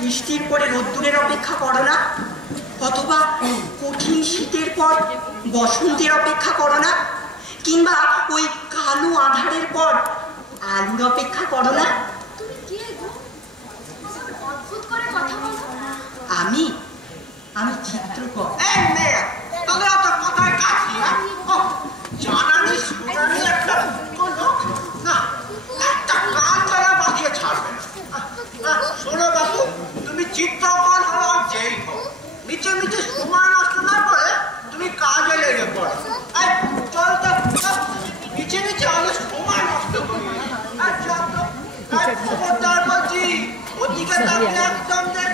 বৃষ্টির পরে রোদ্দুরের অপেক্ষা করো না? অথবা কঠিন শীতের পর বসন্তের অপেক্ষা করো না? কিংবা ওই কালো আঁধারের পর আলুর অপেক্ষা করো না? আমি আমি চিত্রকর। তোদের অত কথায় কাছি জানানি শুনানি একটা কান তারা বাঁধিয়ে ছাড়বে না। শোনো বাবু, তুমি চিত্রকর হও যেই হও, নিচে নিচে সময় নষ্ট না করে তুমি কাজে লেগে পড়ো। চল তো, নিচে নিচে অনেক সময় নষ্ট করি। খবরদার বলছি, ওদিকে তাকে একদম দেখ